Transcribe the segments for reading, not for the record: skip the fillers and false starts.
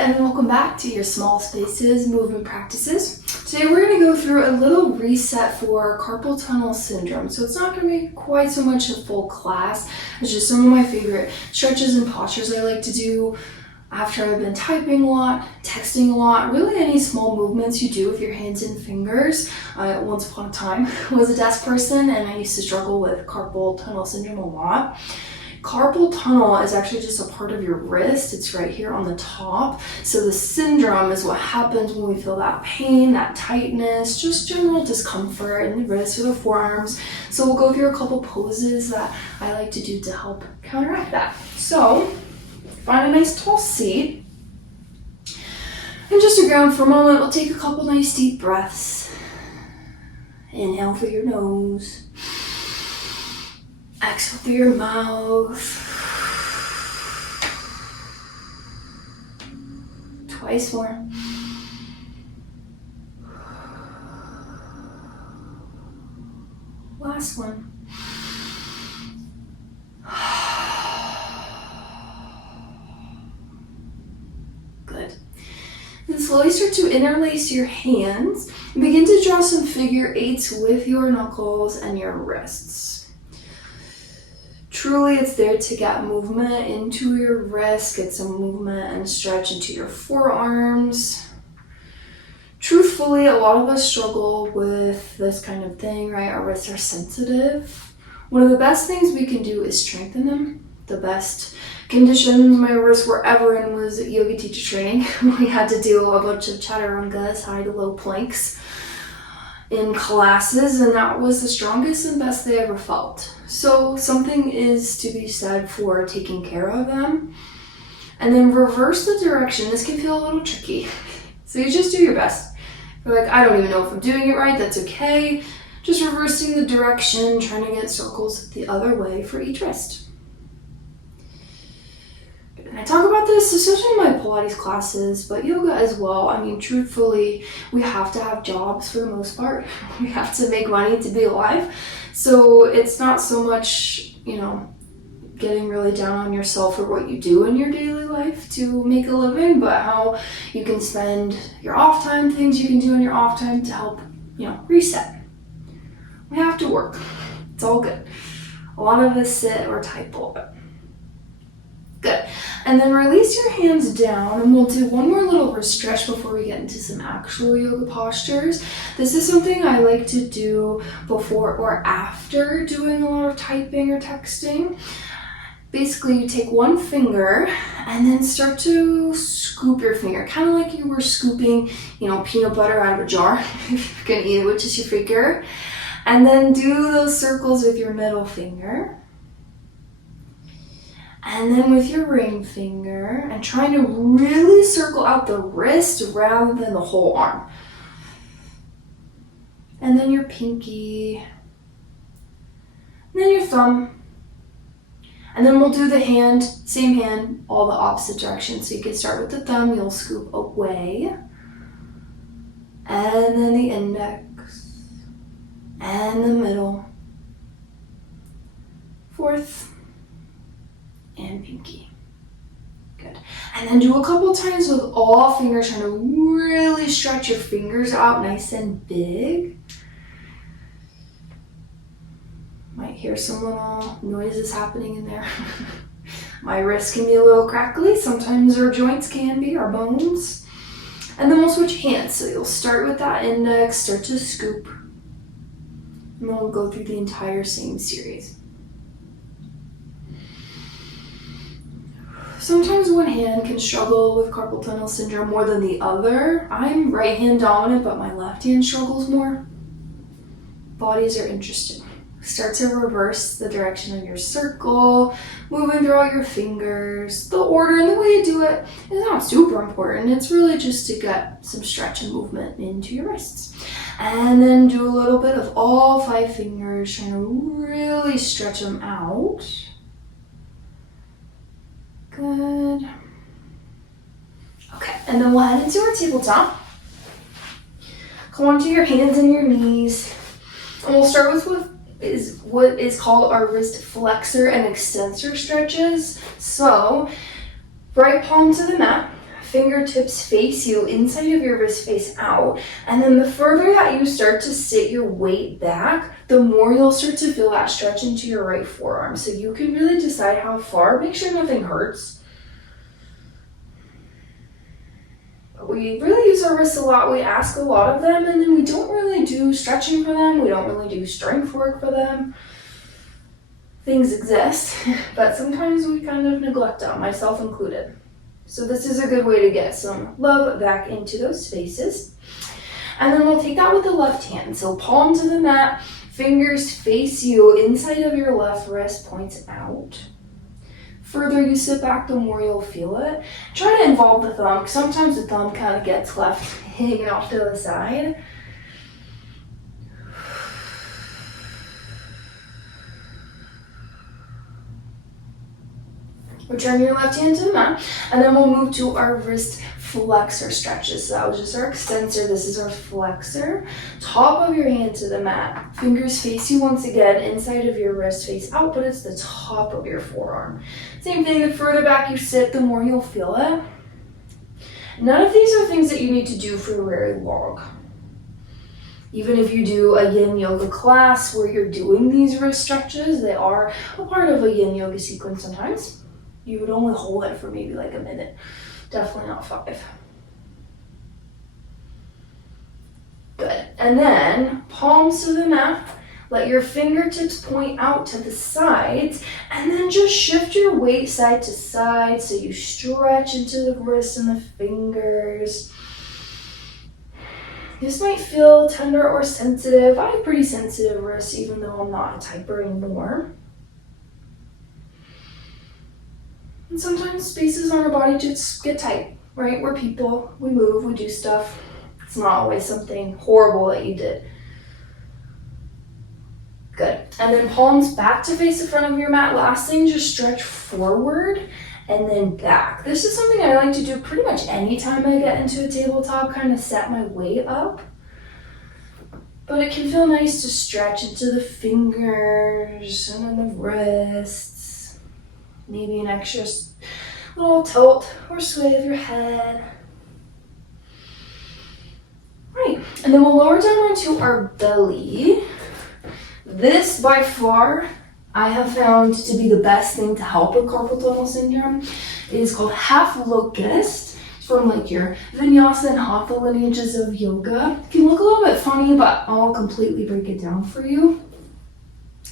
and welcome back to your Small Spaces movement practices. Today we're going to go through a little reset for carpal tunnel syndrome. So it's not going to be quite so much a full class. It's just some of my favorite stretches and postures I like to do after I've been typing a lot, texting a lot, really any small movements you do with your hands and fingers. Once upon a time was a desk person and I used to struggle with carpal tunnel syndrome a lot. Carpal tunnel is actually just a part of your wrist. It's right here on the top. So the syndrome is what happens when we feel that pain, that tightness, just general discomfort in the wrists or the forearms. So we'll go through a couple poses that I like to do to help counteract that. So find a nice tall seat and just to ground for a moment. We'll take a couple nice deep breaths. Inhale through your nose. Exhale through your mouth. Twice more. Last one. Good. Then slowly start to interlace your hands and begin to draw some figure eights with your knuckles and your wrists. Truly, it's there to get movement into your wrist, get some movement and stretch into your forearms. Truthfully, a lot of us struggle with this kind of thing, right? Our wrists are sensitive. One of the best things we can do is strengthen them. The best conditions my wrists were ever in was yoga teacher training. We had to do a bunch of chaturangas, high to low planks in classes, and that was the strongest and best they ever felt. So something is to be said for taking care of them. And then reverse the direction. This can feel a little tricky. So you just do your best. You're like, I don't even know if I'm doing it right, that's okay. Just reversing the direction, trying to get circles the other way for each wrist. And I talk about this, especially in my Pilates classes, but yoga as well. I mean, truthfully, we have to have jobs for the most part. We have to make money to be alive. So it's not so much, getting really down on yourself for what you do in your daily life to make a living, but how you can spend your off time, things you can do in your off time to help, reset. We have to work. It's all good. A lot of us sit or type a lot. Good. And then release your hands down and we'll do one more little wrist stretch before we get into some actual yoga postures. This is something I like to do before or after doing a lot of typing or texting. Basically, you take one finger and then start to scoop your finger, kind of like you were scooping, peanut butter out of a jar, if you're gonna eat it with just your finger. And then do those circles with your middle finger. And then with your ring finger, and trying to really circle out the wrist rather than the whole arm. And then your pinky, and then your thumb. And then we'll do the hand, same hand, all the opposite directions. So you can start with the thumb, you'll scoop away. And then the index, and the middle, fourth, and pinky. Good. And then do a couple times with all fingers, trying to really stretch your fingers out nice and big. Might hear some little noises happening in there. My wrists can be a little crackly. Sometimes our joints can be, our bones. And then we'll switch hands. So you'll start with that index, start to scoop. And then we'll go through the entire same series. Sometimes one hand can struggle with carpal tunnel syndrome more than the other. I'm right hand dominant, but my left hand struggles more. Bodies are interesting. Start to reverse the direction of your circle, moving through all your fingers. The order and the way you do it is not super important. It's really just to get some stretch and movement into your wrists. And then do a little bit of all 5 fingers, trying to really stretch them out. Good. Okay, and then we'll head into our tabletop. Come onto your hands and your knees. And we'll start with what is called our wrist flexor and extensor stretches. So, right palm to the mat, fingertips face you, inside of your wrist face out. And then the further that you start to sit your weight back, the more you'll start to feel that stretch into your right forearm. So you can really decide how far. Make sure nothing hurts. We really use our wrists a lot. We ask a lot of them, and then we don't really do stretching for them. We don't really do strength work for them. Things exist, but sometimes we kind of neglect them, myself included. So this is a good way to get some love back into those spaces. And then we'll take that with the left hand. So palm to the mat, fingers face you, inside of your left wrist points out. Further you sit back, the more you'll feel it. Try to involve the thumb. Sometimes the thumb kind of gets left hanging off to the side. Return your left hand to the mat, and then we'll move to our wrist flexor stretches. So that was just our extensor. This is our flexor. Top of your hand to the mat. Fingers face you once again, inside of your wrist face out, but it's the top of your forearm. Same thing, the further back you sit, the more you'll feel it. None of these are things that you need to do for very long. Even if you do a yin yoga class where you're doing these wrist stretches, they are a part of a yin yoga sequence sometimes. You would only hold it for maybe like a minute. Definitely not 5. Good. And then palms to the mat. Let your fingertips point out to the sides, and then just shift your weight side to side so you stretch into the wrist and the fingers. This might feel tender or sensitive. I have pretty sensitive wrists, even though I'm not a typer anymore. And sometimes spaces on our body just get tight, right? We're people, we move, we do stuff. It's not always something horrible that you did. Good. And then palms back to face the front of your mat. Last thing, just stretch forward and then back. This is something I like to do pretty much anytime I get into a tabletop, kind of set my weight up. But it can feel nice to stretch into the fingers and then the wrists. Maybe an extra little tilt or sway of your head. Right, and then we'll lower down onto our belly. This, by far, I have found to be the best thing to help with carpal tunnel syndrome. It is called half locust. It's from like your vinyasa and hatha lineages of yoga. It can look a little bit funny, but I'll completely break it down for you.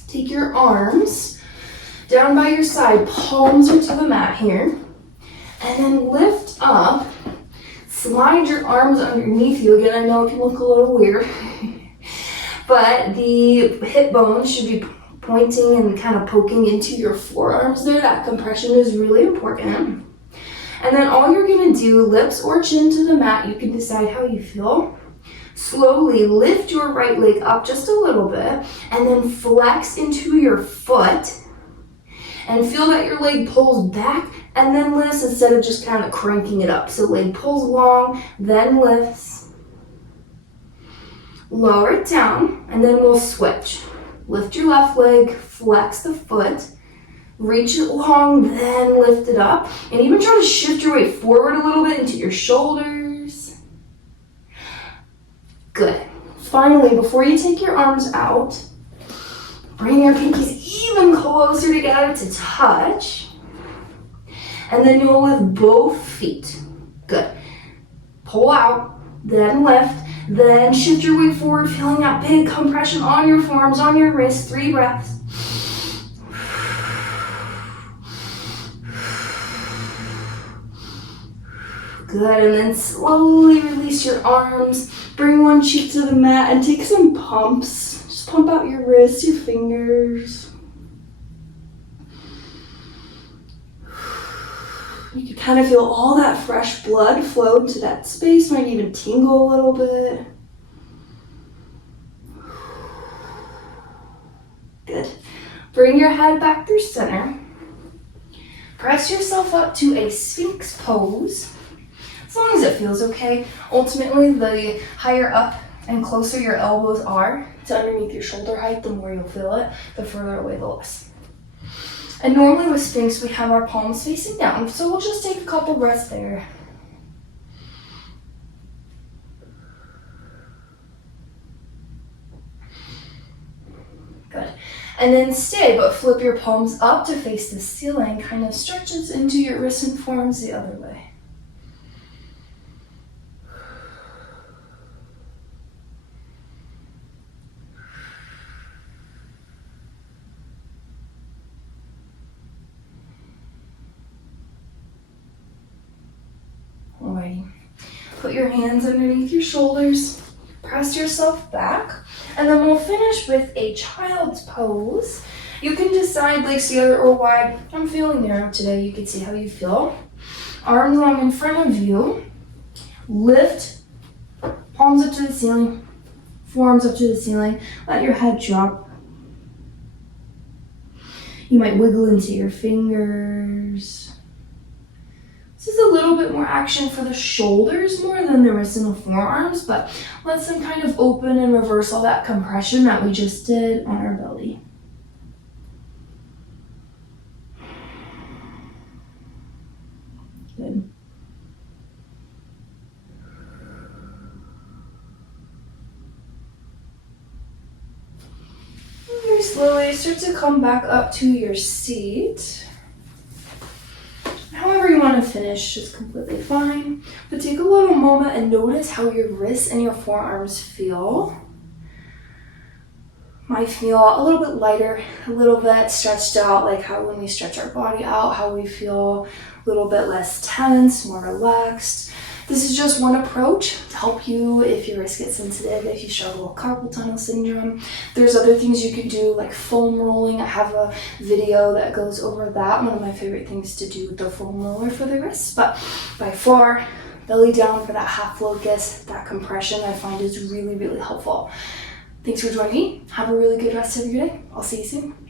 Take your arms down by your side, palms are to the mat here, and then lift up, slide your arms underneath you. Again, I know it can look a little weird, but the hip bones should be pointing and kind of poking into your forearms there. That compression is really important. And then all you're gonna do, lips or chin to the mat, you can decide how you feel. Slowly lift your right leg up just a little bit, and then flex into your foot. And feel that your leg pulls back and then lifts instead of just kind of cranking it up. So leg pulls long, then lifts. Lower it down, and then we'll switch. Lift your left leg, flex the foot, reach it long, then lift it up. And even try to shift your weight forward a little bit into your shoulders. Good. Finally, before you take your arms out, bring your pinkies even closer together to touch. And then you'll lift both feet. Good. Pull out, then lift, then shift your weight forward, feeling that big compression on your forearms, on your wrists. 3 breaths. Good, and then slowly release your arms. Bring one cheek to the mat and take some pumps. Just pump out your wrists, your fingers. You can kind of feel all that fresh blood flow into that space, might even tingle a little bit. Good. Bring your head back through center. Press yourself up to a Sphinx pose, as long as it feels okay. Ultimately, the higher up and closer your elbows are to underneath your shoulder height, the more you'll feel it. The further away, the less. And normally with Sphinx, we have our palms facing down, so we'll just take a couple breaths there. And then stay, but flip your palms up to face the ceiling. Kind of stretches into your wrists and forearms the other way. Alrighty. Put your hands underneath your shoulders. Press yourself back. And then we'll finish with a child's pose. You can decide legs together or wide. I'm feeling narrow today. You can see how you feel. Arms long in front of you. Lift. Palms up to the ceiling. Forearms up to the ceiling. Let your head drop. You might wiggle into your fingers. This is a little bit more action for the shoulders more than the wrists and the forearms, but let them kind of open and reverse all that compression that we just did on our belly. Good. Very slowly start to come back up to your seat. However you want to finish is completely fine, but take a little moment and notice how your wrists and your forearms feel. Might feel a little bit lighter, a little bit stretched out, like how when we stretch our body out, how we feel a little bit less tense, more relaxed. This is just one approach to help you if your wrists get sensitive, if you struggle with carpal tunnel syndrome. There's other things you can do like foam rolling. I have a video that goes over that. One of my favorite things to do with the foam roller for the wrists. But by far, belly down for that half locust, that compression I find is really, really helpful. Thanks for joining me. Have a really good rest of your day. I'll see you soon.